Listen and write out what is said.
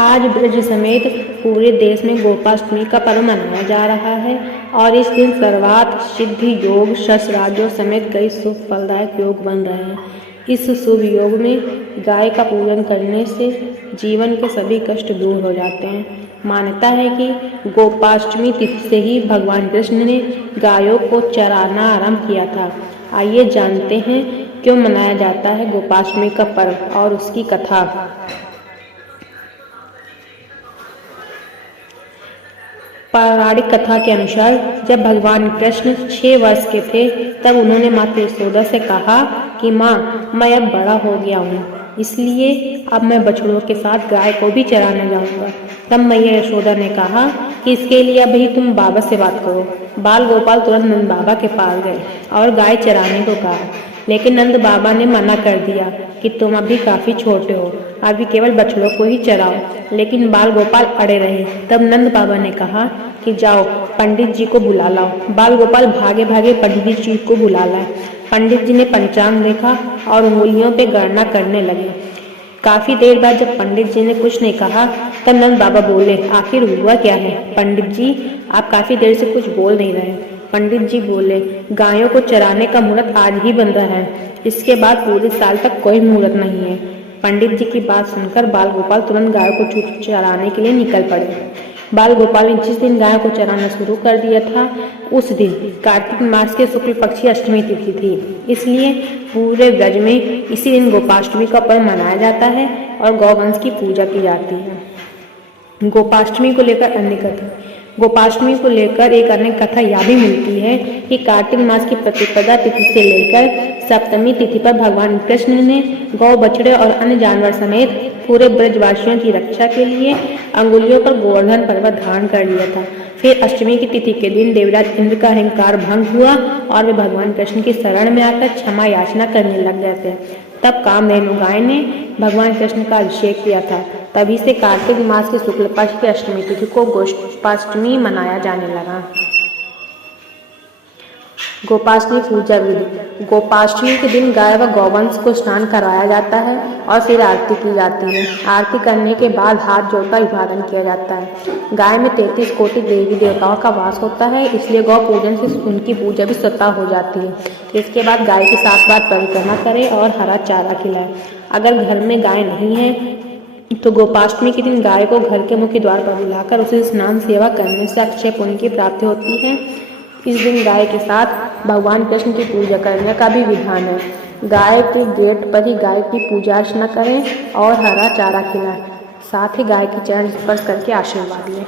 आज ब्रज समेत पूरे देश में गोपाष्टमी का पर्व मनाया जा रहा है और इस दिन सर्वार्थ सिद्धि योग, शस्त्रास्त्रों समेत कई शुभ फलदायक योग बन रहे हैं। इस शुभ योग में गाय का पूजन करने से जीवन के सभी कष्ट दूर हो जाते हैं। मान्यता है कि गोपाष्टमी तिथि से ही भगवान कृष्ण ने गायों को चराना आरंभ किया था। आइए जानते हैं क्यों मनाया जाता है गोपाष्टमी का पर्व और उसकी कथा। पौराणिक कथा के अनुसार जब भगवान कृष्ण 6 वर्ष के थे तब उन्होंने माता यशोदा से कहा कि माँ, मैं अब बड़ा हो गया हूँ, इसलिए अब मैं बछड़ों के साथ गाय को भी चराने जाऊँगा। तब मैया यशोदा ने कहा कि इसके लिए अभी तुम बाबा से बात करो। बाल गोपाल तुरंत नंद बाबा के पास गए और गाय चराने को कहा, लेकिन नंद बाबा ने मना कर दिया कि तुम अभी काफ़ी छोटे हो, अभी केवल बछड़ों को ही चराओ। लेकिन बाल गोपाल अड़े रहे। तब नंद बाबा ने कहा कि जाओ पंडित जी को बुला लाओ। बाल गोपाल भागे भागे पंडित जी को बुला लाए। पंडित जी ने पंचांग देखा और उंगलियों पे गणना करने लगे। काफ़ी देर बाद जब पंडित जी ने कुछ नहीं कहा तब नंद बाबा बोले, आखिर हुआ क्या है? पंडित जी, आप काफ़ी देर से कुछ बोल नहीं रहे। पंडित जी बोले, गायों को चराने का मुहूर्त आज ही बन रहा है, इसके बाद पूरे साल तक कोई मुहूर्त नहीं है। पंडित जी की बात सुनकर बाल गोपाल तुरंत गायों को चराने के लिए निकल पड़े। बाल गोपाल ने जिस दिन गायों को चराना शुरू कर दिया था उस दिन कार्तिक मास के शुक्ल पक्ष की अष्टमी तिथि थी, इसलिए पूरे ब्रज में इसी दिन गोपाष्टमी का पर्व मनाया जाता है और गौवंश की पूजा की जाती है। गोपाष्टमी को लेकर अन्य कथा। गोपाष्टमी को लेकर एक अन्य कथा यह भी मिलती है कि कार्तिक मास की प्रतिपदा तिथि से लेकर सप्तमी तिथि पर भगवान कृष्ण ने गौ, बछड़े और अन्य जानवर समेत पूरे ब्रजवासियों की रक्षा के लिए अंगुलियों पर गोवर्धन पर्वत धारण कर लिया था। फिर अष्टमी की तिथि के दिन देवराज इंद्र का अहंकार भंग हुआ और वे भगवान कृष्ण की शरण में आकर क्षमा याचना करने लग गए थे। तब कामधेनु गाय ने भगवान कृष्ण का अभिषेक किया था। तभी से कार्तिक मास के शुक्ल पक्ष की अष्टमी तिथि को गोपाष्टमी मनाया जाने लगा। गोपाष्टमी पूजा विधि। गोपाष्टमी के दिन गाय व गौवंश को स्नान कराया जाता है और फिर आरती की जाती है। आरती करने के बाद हाथ जोड़कर अभिवादन किया जाता है। गाय में 33 कोटि देवी देवताओं का वास होता है, इसलिए गौ पूजन से उनकी पूजा भी स्वतः हो जाती है। इसके बाद गाय की 7 बार परिक्रमा करें और हरा चारा खिलाएं। अगर घर में गाय नहीं है तो गोपाष्टमी के दिन गाय को घर के मुख्य द्वार पर बुलाकर उसे स्नान सेवा करने से अक्षय पुण्य की प्राप्ति होती है। इस दिन गाय के साथ भगवान कृष्ण की पूजा करने का भी विधान है। गाय के गेट पर ही गाय की पूजा अर्चना करें और हरा चारा खिलाएं, साथ ही गाय की चरण स्पर्श करके आशीर्वाद लें।